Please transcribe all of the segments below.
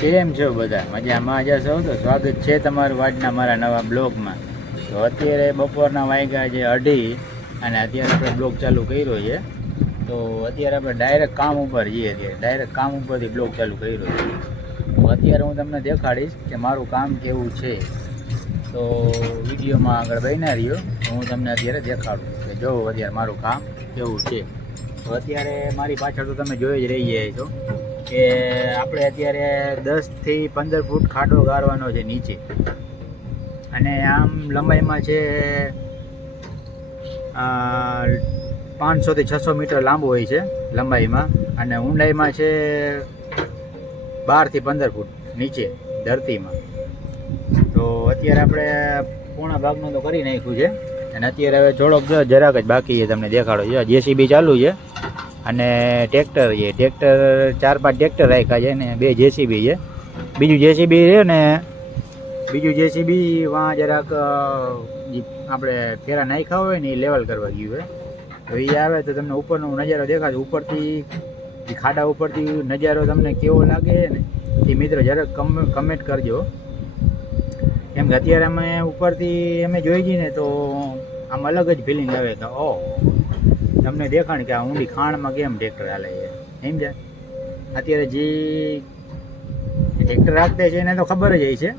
કેમ છો બધા? મજામાં જશો તો સ્વાગત છે તમારું આજના મારા નવા બ્લોગમાં. તો અત્યારે બપોરના વાગ્યા છે 2:30 અને અત્યારે આપણે બ્લોગ ચાલુ કર્યો છે. તો અત્યારે આપણે ડાયરેક્ટ કામ ઉપર જઈએ. અત્યારે ડાયરેક્ટ કામ ઉપરથી બ્લોગ ચાલુ કર્યો છે. તો અત્યારે હું તમને દેખાડીશ કે મારું કામ કેવું છે. તો વિડીયોમાં આગળ બન્યા રહ્યો તો હું તમને અત્યારે દેખાડું કે જો અત્યારે મારું કામ કેવું છે. તો અત્યારે મારી પાછળ તો તમે જોઈ જ રહી જાય છો કે આપણે અત્યારે 10 થી 15 ફૂટ ખાડો ગાળવાનો છે નીચે, અને આમ લંબાઈમાં છે 500 થી 600 મીટર લાંબુ હોય છે લંબાઈમાં, અને ઊંડાઈમાં છે 12 થી 15 ફૂટ નીચે ધરતીમાં. તો અત્યારે આપણે પૂર્ણ ભાગનું તો કરી નાખ્યું છે, અને અત્યારે હવે થોડોક જરાક જ બાકી છે. તમને દેખાડો છે JCB ચાલુ છે અને ટ્રેક્ટર છે. ટ્રેક્ટર 4-5 ટ્રેક્ટર રાખ્યા છે ને 2 JCB છે. બીજું JCB છે ને બીજું JCB વાં જરાક આપણે ફેરા નાખ્યા હોય ને એ લેવલ કરવા ગયું હોય. તો એ આવે તો તમને ઉપરનો નજારો દેખાશે. ઉપરથી ખાડા ઉપરથી નજારો તમને કેવો લાગે ને એ મિત્રો જરાક કમેન્ટ કરજો. કેમ કે અત્યારે અમે ઉપરથી અમે જોઈ જઈએ ને તો આમ અલગ જ ફિલિંગ આવે કે ઓહ, તમને દેખાણ કે આ ઊંડી ખાણમાં કેમ ટ્રેક્ટર હાલે છે. સમજ્યા? અત્યારે જે ટ્રેક્ટર રાખતા છે એને તો ખબર જ છે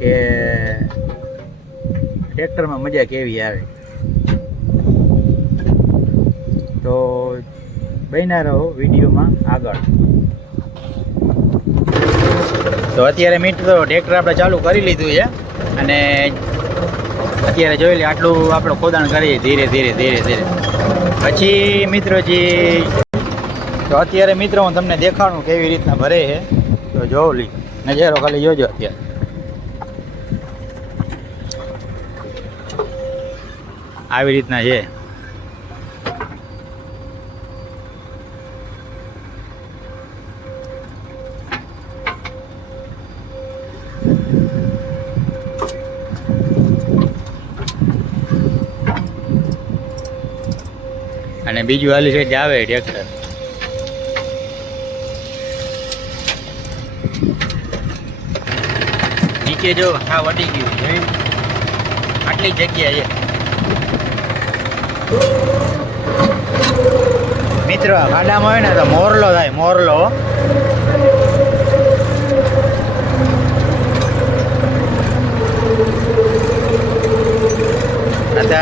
કે ટ્રેક્ટરમાં મજા કેવી આવે. તો બન્યા રહો વિડીયોમાં આગળ. તો અત્યારે મિત્રો ટ્રેક્ટર આપણે ચાલુ કરી લીધું છે, અને અત્યારે જોઈ લે આટલું આપણે ખોદાણ કરીએ ધીરે ધીરે ધીરે ધીરે. પછી મિત્રોજી તો અત્યારે મિત્રો હું તમને દેખાડું કેવી રીતના ભરે છે. તો જોઉં લી નજારો ખાલી જોજો. અત્યારે આવી રીતના છે. અને બીજું હાલી સાઈડ આવે ટ્રેક્ટર. નીચે જો હા વટી ગયું જોયું, આટલી જગ્યા છે મિત્રો. ખાડામાં હોય ને તો મોરલો થાય, મોરલો.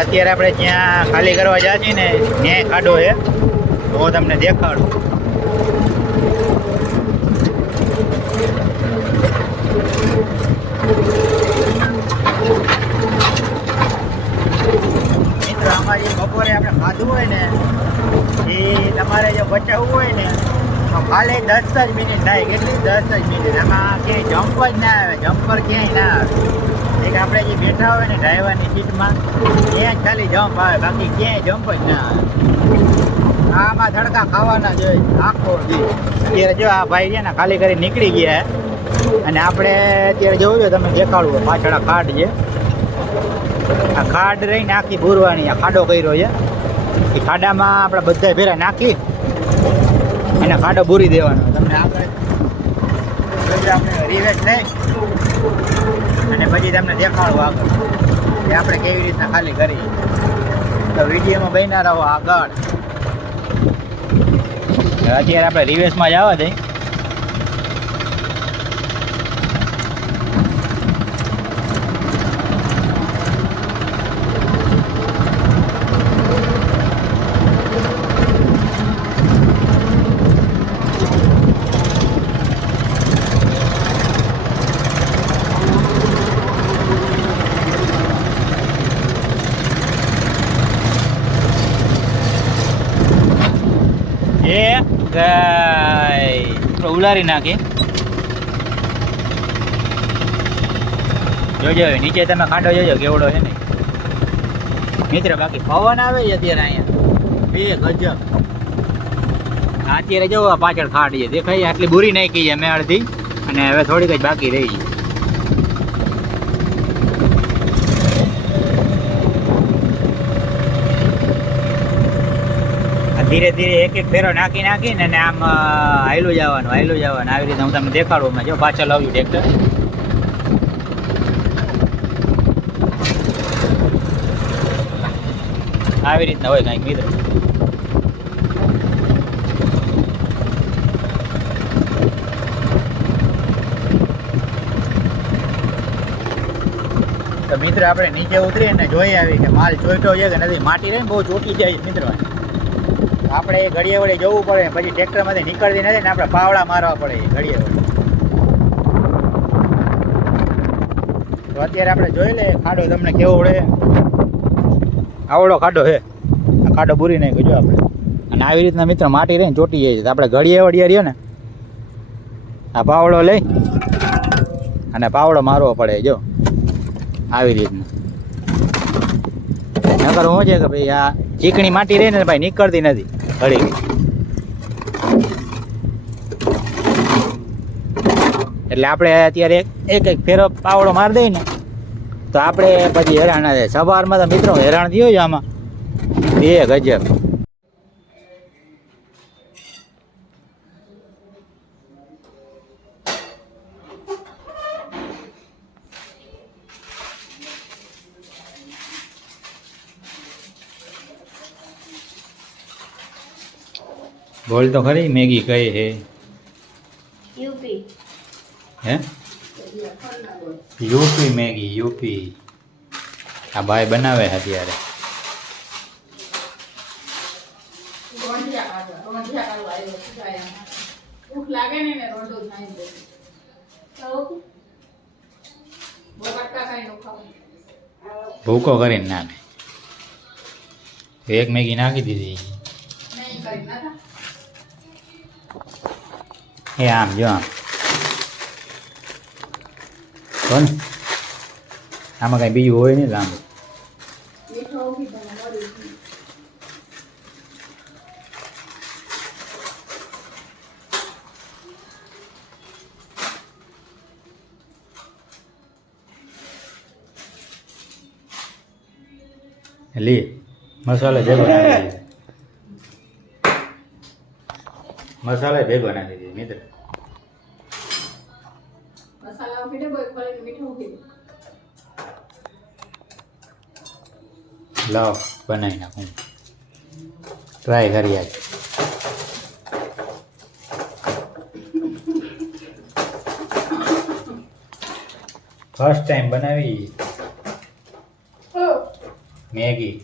અત્યારે આપણે જ્યાં ખાલી કરવા જાય છે ને ત્યાં ખાડો છે, તો હું તમને દેખાડું. મિત્રો આમાં જે બપોરે આપણે ખાધું હોય ને એ તમારે જો બચાવવું હોય ને તો ખાલી 10 જ મિનિટ થાય. કેટલી 10 જ મિનિટ. આમાં ક્યાંય જમ્પ જ ના આવે, જમ્પર ક્યાંય ના આવે. એક આપણે જે બેઠા હોય ને ડ્રાઈવરની સીટમાં ત્યાં જ ખાલી જમ્પ આવે, બાકી ક્યાંય જમ્પ જ ના આવે. આમાં ધડકા ખાવાના જ હોય આખો દી. અત્યારે જો આ ભાઈ છે ને ખાલી કરી નીકળી ગયા, અને આપણે અત્યારે જોવું છો તમે દેખાડવું પાછળ આ ખાડ છે. આ ખાડ રહીને આખી ભૂરવાની આ ખાડો કર્યો છે. એ ખાડામાં આપણે બધા ભેરા નાખી અને ખાડો ભૂરી દેવાનો. તમને આપણે રિવેટ લઈ અને પછી તમને દેખાડવું આગળ કે આપણે કેવી રીતના ખાલી કરીએ. તો વિડીયોમાં બન્યા રહો આગળ. અત્યારે આપણે રિવેસમાં જ આવવા દઈએ. ઉલારી નાખી જોજો. નીચે તમે ખાડો જોજો કેવડો છે ને મિત્ર. બાકી પવન આવે છે અત્યારે અહીંયા 2 ગજબ. અત્યારે જો પાછળ ખાડ છે દેખાય, આટલી બુરી નાખી છે મેં અડધી, અને હવે થોડીક જ બાકી રહી છે. ધીરે ધીરે એક એક ફેરો નાખીને અને આમ હાયલું જવાનું આવી રીતે હું તમને દેખાડું. હમણાં જો પાછળ આવ્યું ટ્રેક્ટર. આવી રીતના હોય કાંઈક મિત્રો. તો મિત્ર આપણે નીચે ઉતરીએ ને જોઈએ આવી કે માલ ચોઈટો છે કે નથી. માટી રહે ને બહુ ચોટી જાય મિત્ર. આપણે એ ઘડીએ વડે જવું પડે, પછી ટ્રેક્ટરમાંથી નીકળતી નથી ને આપણે પાવડા મારવા પડે એ ઘડીએ વડે. તો અત્યારે આપણે જોઈ લે ખાડો તમને કેવો પડે. આવડો ખાડો છે. આ ખાડો બુરી નાખ્યો જો આપણે. અને આવી રીતના મિત્ર માટી રહે ને ચોટી જાય છે. આપણે ઘડીએ વળીએ રહ્યો ને આ પાવડો લઈ અને પાવડો મારવો પડે જો આવી રીતના. નકર શું છે કે ભાઈ આ ચીકણી માટી રહે ને ભાઈ નીકળતી નથી ઘડી. એટલે આપણે અત્યારે એક ફેરો પાવડો મારી દઈએ ને તો આપણે પછી હેરાન ના થાય. સવારમાં તો મિત્રો હેરાન થયો છે આમાં બે ગજબ. બોલ તો ખરી મેગી કઈ હે? યુપી. હે યુપી મેગી યુપી. આ ભાઈ બનાવે છે અત્યારે. ભૂકો કરીને નાખે. એક મેગી નાખી દીધી. એ આમ જો આમ કોણ આમાં કઈ બીજું હોય નહીં લાંબુ. લે મસાલા ભેગો નાખી દીધો. મસાલા ભેગો નાખી દીધો મિત્ર. લાવ બનાવી નાખું. ટ્રાય કરી આજ. ફર્સ્ટ ટાઈમ બનાવી મેગી.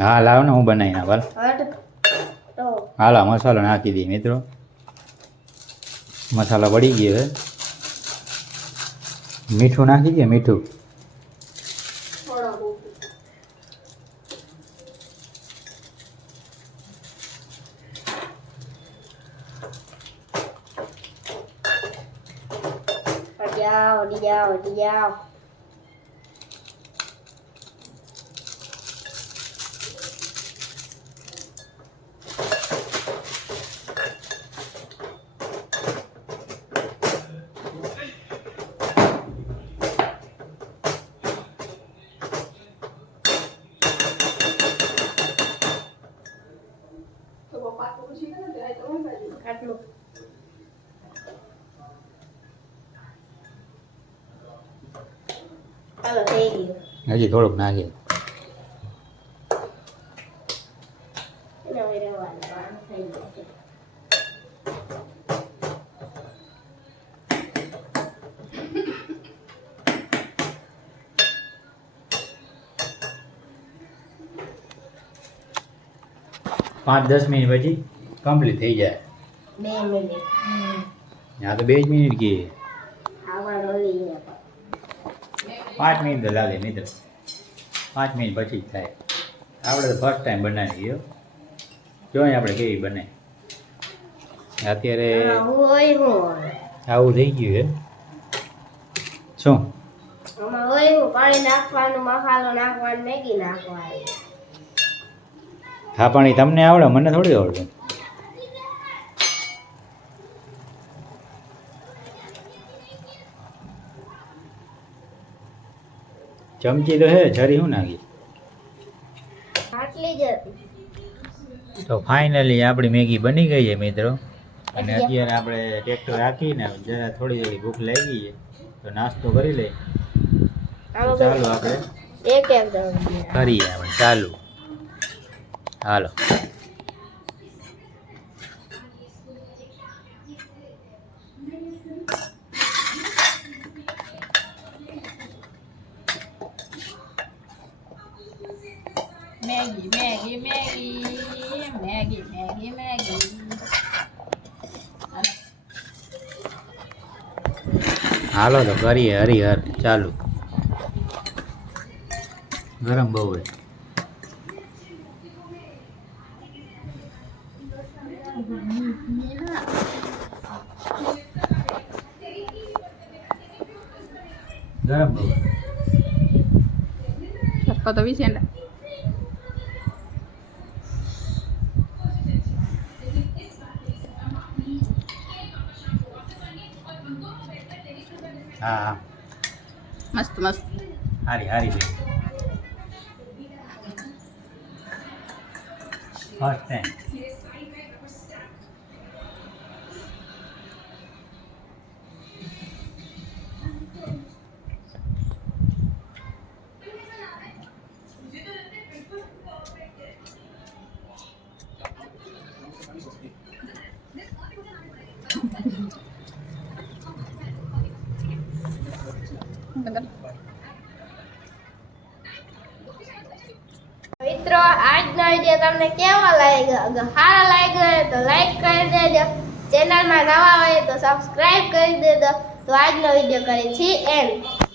હા લાવ ને હું બનાવી નાખ. હાલા મસાલો નાખી દઈએ મિત્રો. મસાલા વળી ગયો હવે. મીઠું નાખી દે મીઠું. જાઓ. હજી થોડુંક નાખીએ. પાંચ 10 મિનિટ પછી કમ્પ્લીટ થઈ જાય. 2 મિનિટ. હા તો 2 મિનિટ કીએ. 5 મિનિટ તો લાગે મિત્ર. 5 મિનિટ પછી જ થાય. આપણે તો ફર્સ્ટ ટાઈમ બનાવી ગયો. જો આપણે કેવી બને અત્યારે આવું થઈ ગયું હે. શું પાણી નાખવાનું, મસાલો નાખવાનું, મેગી નાખવાની. હા પણ એ તમને આવડે, મને થોડી આવડે. ચમચી તો હે, છરી શું નાખી? તો ફાઇનલી આપણી મેગી બની ગઈ છે મિત્રો. અને અત્યારે આપણે ટ્રેક્ટર રાખીને જરા થોડી ભૂખ લાગી છે તો નાસ્તો કરી લઈએ. તો ચાલો આપણે એક એક દમ કરીએ આપણે ચાલુ. હાલો. Maggi Maggi Maggi Maggi Maggi Maggi. હાલો તો કરીએ હરિહર ચાલુ. ગરમ બહુ હોય. ગરમ બહુ હોય. તો વિસેન્ડા હા હા મસ્ત મસ્ત. હારી હારી બેન. First time. મિત્રો આજનો વિડીયો તમને કેવો લાગ્યો? અગર સારો લાગ્યો હોય તો લાઈક કરી દેજો. ચેનલમાં નવા હોય તો સબસ્ક્રાઇબ કરી દેજો. તો આજનો વિડીયો કરી છીએ એન્ડ.